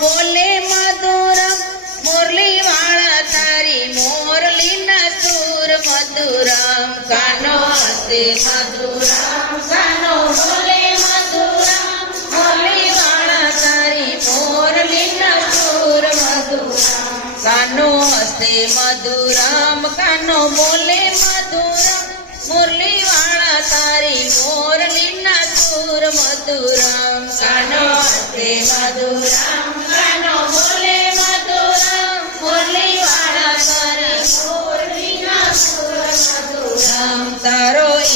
બોલે મધુર મોરલી વાળા તારી મોરલી ના સુર મધુરામ કાનો હસે મધુરામ કાનો બોલે મધુરામ મોરલી વાળા તારી મોરલી ના સુર મધુરામ કાનો હસે મધુરામ કાનો બોલે મધુરામ મુરલી વાળા તારી મોરલી ના સુર મધુરામ કાનો હસે મધુરામ.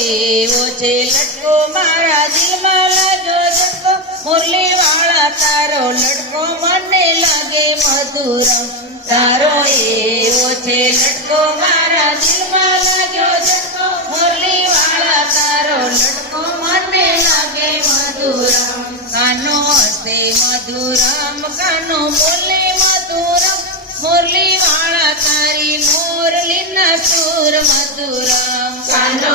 એવો છે લટકો મારા દિલમાં લાગ્યો ઝટકો મુરલી વાળા તારો લટકો મને લાગે મધુરમ. તારો એવો છે લટકો મારા દિલમાં લાગ્યો ઝટકો મુરલી વાળા તારો લટકો મને લાગે મધુરમ. કાનો હસે મધુરમ, કાનો બોલે મધુરમ. મુરલી વાળા તારી મોરલી ના સુર મધુરમ. કાનો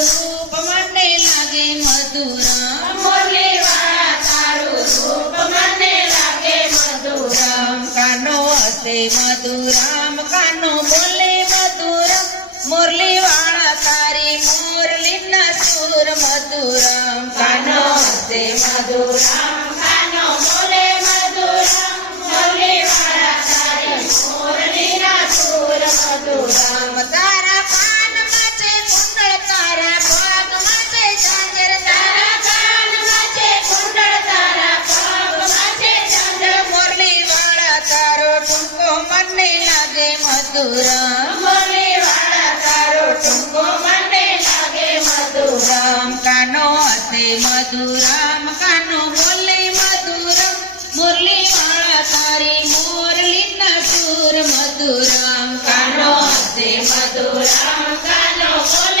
હસે મધુરામ, કાનો બોલે મધુરામ, મુરલી વાળા તારી મોરલી ના સુર મધુરામ. કાનો હસે મધુરામ મધુરામ. મધુરામ. કાનો હશે મધુરામ કાનો બોલે મધુરામ. મુરલી વાળા તારી મોરલી ના સુર મધુરામ. કાનો હશે મધુરામ કાનો બોલે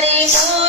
Hare Rama.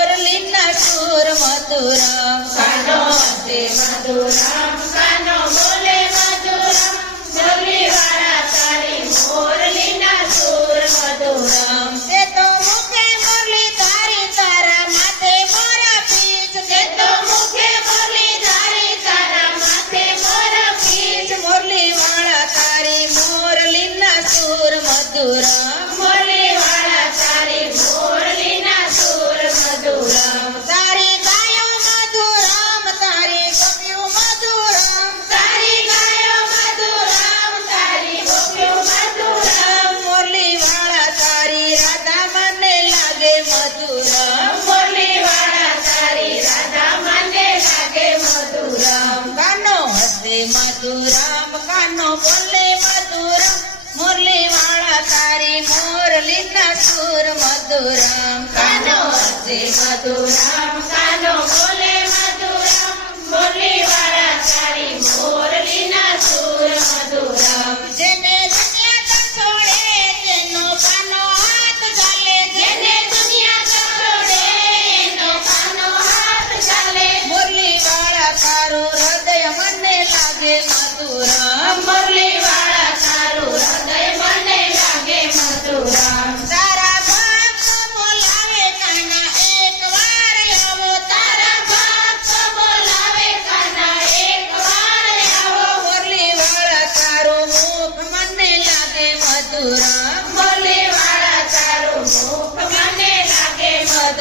मधुरां करोति मधुराम्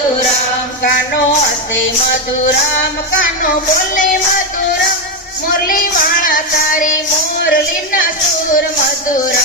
મધુરામ કાનો હસે મધુરામ કાનો બોલે મધુરામ મુરલી વાળા તારી મોરલીના સુર મધુરામ.